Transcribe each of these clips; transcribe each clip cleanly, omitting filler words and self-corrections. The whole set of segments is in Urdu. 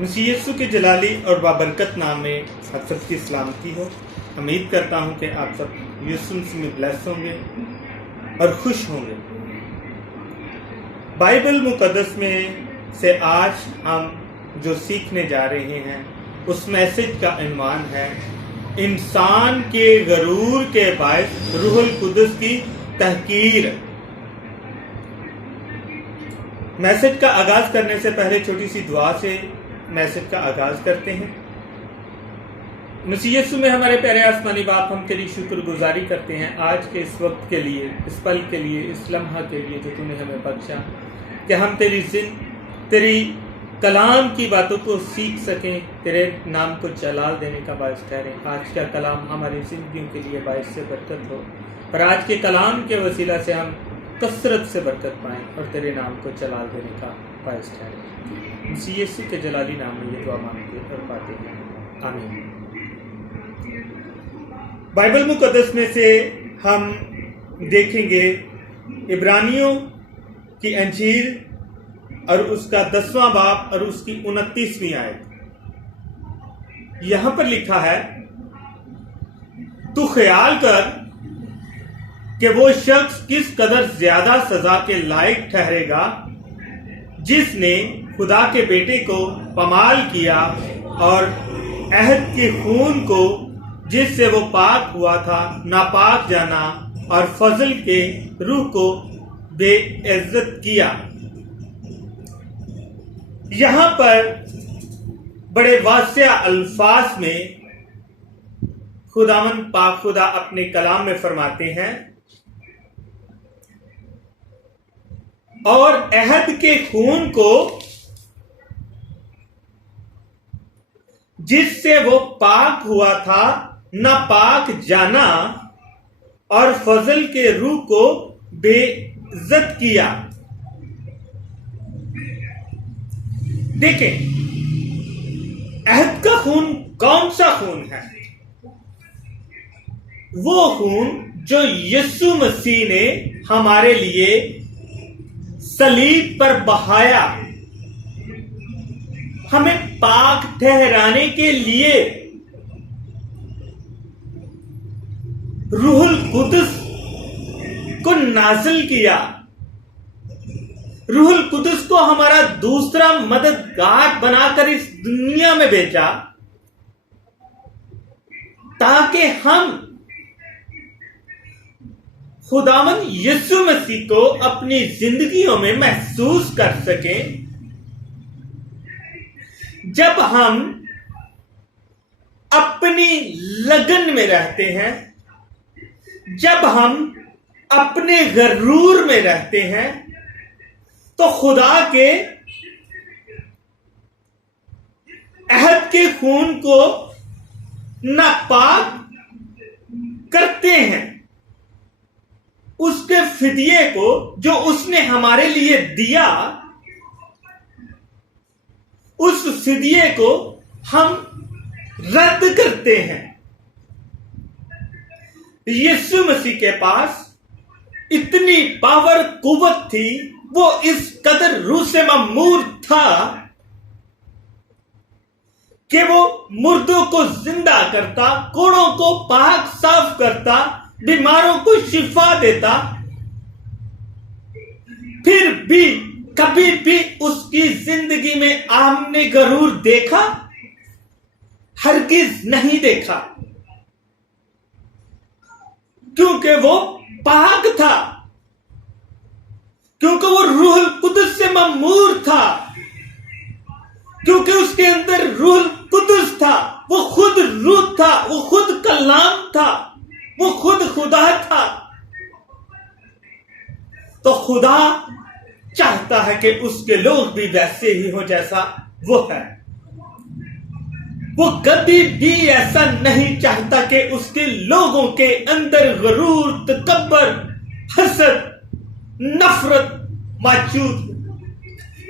مسیح یسوع کے جلالی اور بابرکت نام میں آپ سب کی سلامتی ہو۔ امید کرتا ہوں کہ آپ سب یسوع مسیح میں بلیس ہوں گے اور خوش ہوں گے۔ بائبل مقدس میں سے آج ہم جو سیکھنے جا رہے ہیں اس میسج کا عنوان ہے انسان کے غرور کے باعث روح القدس کی تحقیر۔ میسج کا آغاز کرنے سے پہلے چھوٹی سی دعا سے میسج کا آغاز کرتے ہیں۔ مسیح یسوع میں ہمارے پیارے آسمانی باپ، ہم تیری شکر گزاری کرتے ہیں آج کے اس وقت کے لیے، اس پل کے لیے، اس لمحہ کے لیے جو تو نے ہمیں بخشا کہ ہم تیری کلام کی باتوں کو سیکھ سکیں، تیرے نام کو جلال دینے کا باعث ٹھہرے۔ آج کا کلام ہماری زندگیوں کے لیے باعث سے برکت ہو، اور آج کے کلام کے وسیلہ سے ہم کثرت سے برکت پائیں اور تیرے نام کو جلال دینے کا باعث ٹھہرے۔ مسیح یسوع کے جلالی نام میں یہ دعا مانگتے اور پاتے ہیں، آمین۔ بائبل مقدس میں سے ہم دیکھیں گے عبرانیوں کی انجیل اور اس کا 10واں باب اور اس کی 29ویں آیت۔ یہاں پر لکھا ہے، تو خیال کر کہ وہ شخص کس قدر زیادہ سزا کے لائق ٹھہرے گا جس نے خدا کے بیٹے کو پامال کیا اور عہد کے خون کو جس سے وہ پاک ہوا تھا ناپاک جانا اور فضل کے روح کو بے عزت کیا۔ یہاں پر بڑے واضح الفاظ میں خداوند پاک خدا اپنے کلام میں فرماتے ہیں، اور عہد کے خون کو جس سے وہ پاک ہوا تھا ناپاک جانا اور فضل کے روح کو بے عزت کیا۔ دیکھیں، عہد کا خون کون سا خون ہے؟ وہ خون جو یسوع مسیح نے ہمارے لیے صلیب پر بہایا، ہمیں پاک ٹھہرانے کے لیے روح القدس کو نازل کیا، روح القدس کو ہمارا دوسرا مددگار بنا کر اس دنیا میں بھیجا تاکہ ہم خداوند یسوع مسیح کو اپنی زندگیوں میں محسوس کر سکیں۔ جب ہم اپنی لگن میں رہتے ہیں، جب ہم اپنے غرور میں رہتے ہیں، تو خدا کے عہد کے خون کو ناپاک کرتے ہیں۔ اس کے فدیے کو جو اس نے ہمارے لیے دیا، اس فدیے کو ہم رد کرتے ہیں۔ یسوع مسیح کے پاس اتنی پاور قوت تھی، وہ اس قدر روح سے معمور تھا کہ وہ مردوں کو زندہ کرتا، کوڑوں کو پاک صاف کرتا، بیماروں کو شفا دیتا۔ پھر بھی کبھی بھی اس کی زندگی میں ہم نے غرور دیکھا؟ ہرگز نہیں دیکھا، کیونکہ وہ پاک تھا، کیونکہ وہ روح القدس سے معمور تھا، کیونکہ اس کے اندر روح القدس تھا، وہ خود روح تھا، وہ خود کلام تھا، وہ خود خدا تھا۔ تو خدا چاہتا ہے کہ اس کے لوگ بھی ویسے ہی ہوں جیسا وہ ہے۔ وہ کبھی بھی ایسا نہیں چاہتا کہ اس کے لوگوں کے اندر غرور، تکبر، حسد، نفرت موجود ہو۔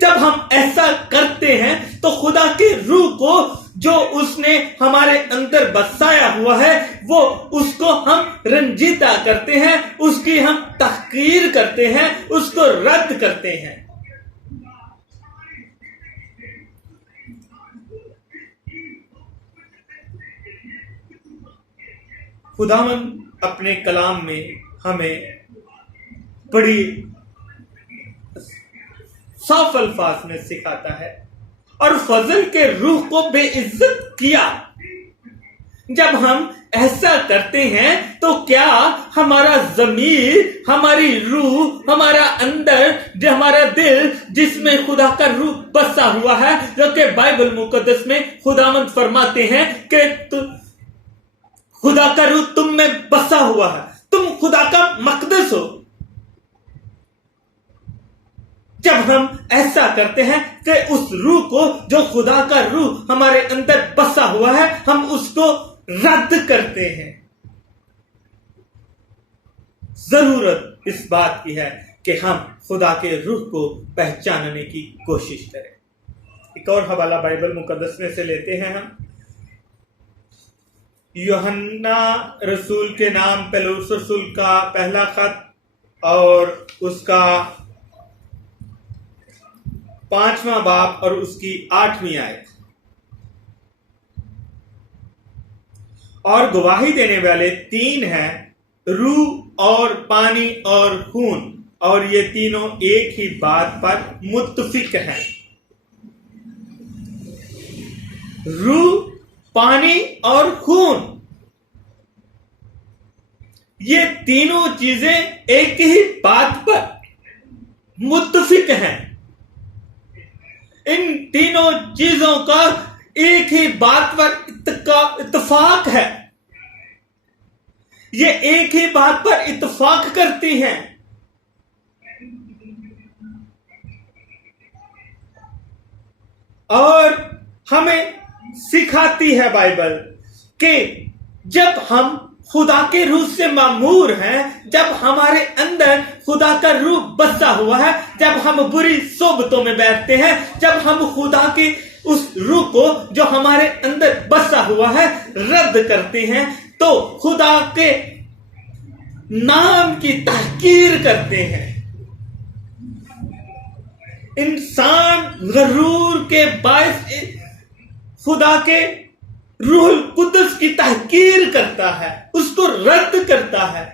جب ہم ایسا کرتے ہیں تو خدا کے روح کو جو اس نے ہمارے اندر بسایا ہوا ہے، وہ اس کو ہم رنجیدہ کرتے ہیں، اس کی ہم تحقیر کرتے ہیں، اس کو رد کرتے ہیں۔ خداوند اپنے کلام میں ہمیں بڑی صاف الفاظ میں سکھاتا ہے، اور فضل کے روح کو بے عزت کیا۔ جب ہم ایسا کرتے ہیں تو کیا ہمارا ضمیر، ہماری روح، ہمارا اندر، جو ہمارا دل جس میں خدا کا روح بسا ہوا ہے، جو کہ بائبل مقدس میں خداوند فرماتے ہیں کہ خدا کا روح تم میں بسا ہوا ہے، تم خدا کا مقدس ہو۔ جب ہم ایسا کرتے ہیں کہ اس روح کو، جو خدا کا روح ہمارے اندر بسا ہوا ہے، ہم اس کو رد کرتے ہیں۔ ضرورت اس بات کی ہے کہ ہم خدا کے روح کو پہچاننے کی کوشش کریں۔ ایک اور حوالہ بائبل مقدس میں سے لیتے ہیں ہم، یوحنا رسول کے نام پہلوس رسول کا پہلا خط اور اس کا 5واں باب اور اس کی 8ویں آیت۔ اور گواہی دینے والے 3 ہیں، روح اور پانی اور خون، اور یہ تینوں ایک ہی بات پر متفق ہیں۔ روح، پانی اور خون، یہ تینوں چیزیں ایک ہی بات پر متفق ہیں۔ ان تینوں چیزوں کا ایک ہی بات پر اتفاق ہے، یہ ایک ہی بات پر اتفاق کرتی ہیں۔ اور ہمیں سکھاتی ہے بائبل کہ جب ہم خدا کے روح سے معمور ہیں، جب ہمارے اندر خدا کا روح بسا ہوا ہے، جب ہم بری صحبتوں میں بیٹھتے ہیں، جب ہم خدا کے اس روح کو جو ہمارے اندر بسا ہوا ہے رد کرتے ہیں، تو خدا کے نام کی تحقیر کرتے ہیں۔ انسان غرور کے باعث خدا کے روح القدس کی تحقیر کرتا ہے، اس کو رد کرتا ہے،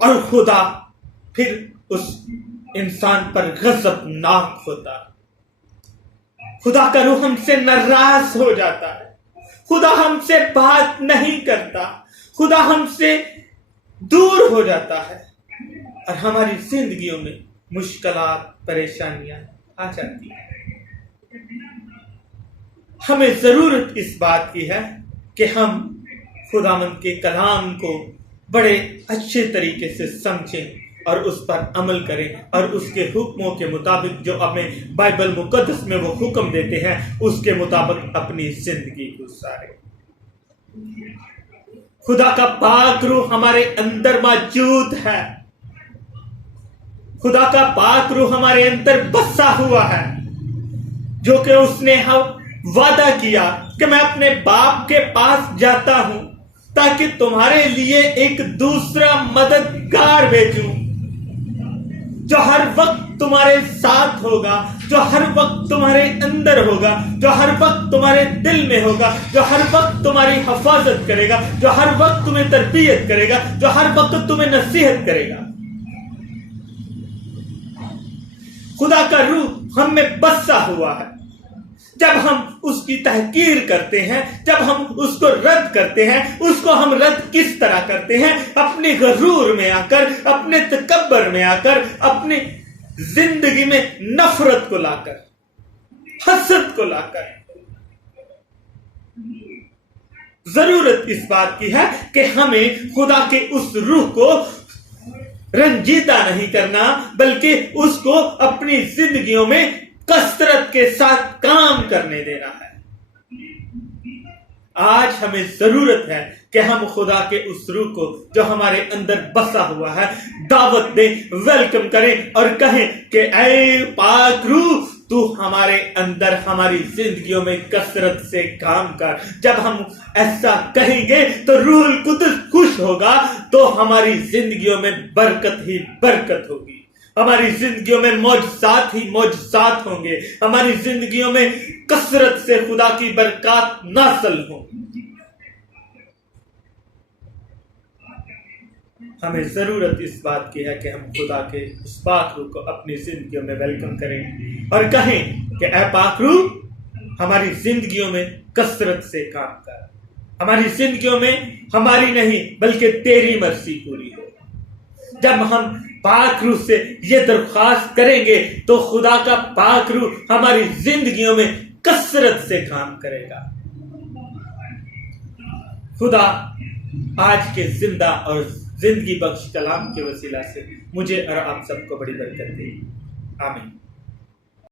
اور خدا پھر اس انسان پر غضبناک ہوتا ہے۔ خدا کا روح ہم سے ناراض ہو جاتا ہے، خدا ہم سے بات نہیں کرتا، خدا ہم سے دور ہو جاتا ہے، اور ہماری زندگیوں میں مشکلات، پریشانیاں آ جاتی ہیں۔ ہمیں ضرورت اس بات کی ہے کہ ہم خداوند کے کلام کو بڑے اچھے طریقے سے سمجھیں اور اس پر عمل کریں، اور اس کے حکموں کے مطابق جو ہمیں بائبل مقدس میں وہ حکم دیتے ہیں اس کے مطابق اپنی زندگی گزاریں۔ خدا کا پاک روح ہمارے اندر موجود ہے، خدا کا پاک روح ہمارے اندر بسا ہوا ہے، جو کہ اس نے وعدہ کیا کہ میں اپنے باپ کے پاس جاتا ہوں تاکہ تمہارے لیے ایک دوسرا مددگار بھیجوں، جو ہر وقت تمہارے ساتھ ہوگا، جو ہر وقت تمہارے اندر ہوگا، جو ہر وقت تمہارے دل میں ہوگا، جو ہر وقت تمہاری حفاظت کرے گا، جو ہر وقت تمہیں تربیت کرے گا، جو ہر وقت تمہیں نصیحت کرے گا۔ خدا کا روح ہم میں بسا ہوا ہے۔ جب ہم اس کی تحقیر کرتے ہیں، جب ہم اس کو رد کرتے ہیں، اس کو ہم رد کس طرح کرتے ہیں؟ اپنے غرور میں آ کر، اپنے تکبر میں آ کر، اپنی زندگی میں نفرت کو لا کر، حسد کو لا کر۔ ضرورت اس بات کی ہے کہ ہمیں خدا کے اس روح کو رنجیدہ نہیں کرنا، بلکہ اس کو اپنی زندگیوں میں کثرت کے ساتھ کام کرنے دینا ہے۔ آج ہمیں ضرورت ہے کہ ہم خدا کے اس روح کو جو ہمارے اندر بسا ہوا ہے دعوت دیں، ویلکم کریں، اور کہیں کہ اے پاک روح تو ہمارے اندر، ہماری زندگیوں میں کثرت سے کام کر۔ جب ہم ایسا کہیں گے تو روح القدس خوش ہوگا، تو ہماری زندگیوں میں برکت ہی برکت ہوگی، ہماری زندگیوں میں معجزات ہی معجزات ہوں گے، ہماری زندگیوں میں کثرت سے خدا کی برکات نازل ہوں۔ ہمیں ضرورت اس بات کی ہے کہ ہم خدا کے اس پاک روح کو اپنی زندگیوں میں ویلکم کریں اور کہیں کہ اے پاک روح ہماری زندگیوں میں کثرت سے کام کر، ہماری زندگیوں میں ہماری نہیں بلکہ تیری مرضی پوری ہو۔ جب ہم پاک روح سے یہ درخواست کریں گے تو خدا کا پاک روح ہماری زندگیوں میں کثرت سے کام کرے گا۔ خدا آج کے زندہ اور زندگی بخش کلام کے وسیلہ سے مجھے اور آپ سب کو بڑی برکت دے، آمین۔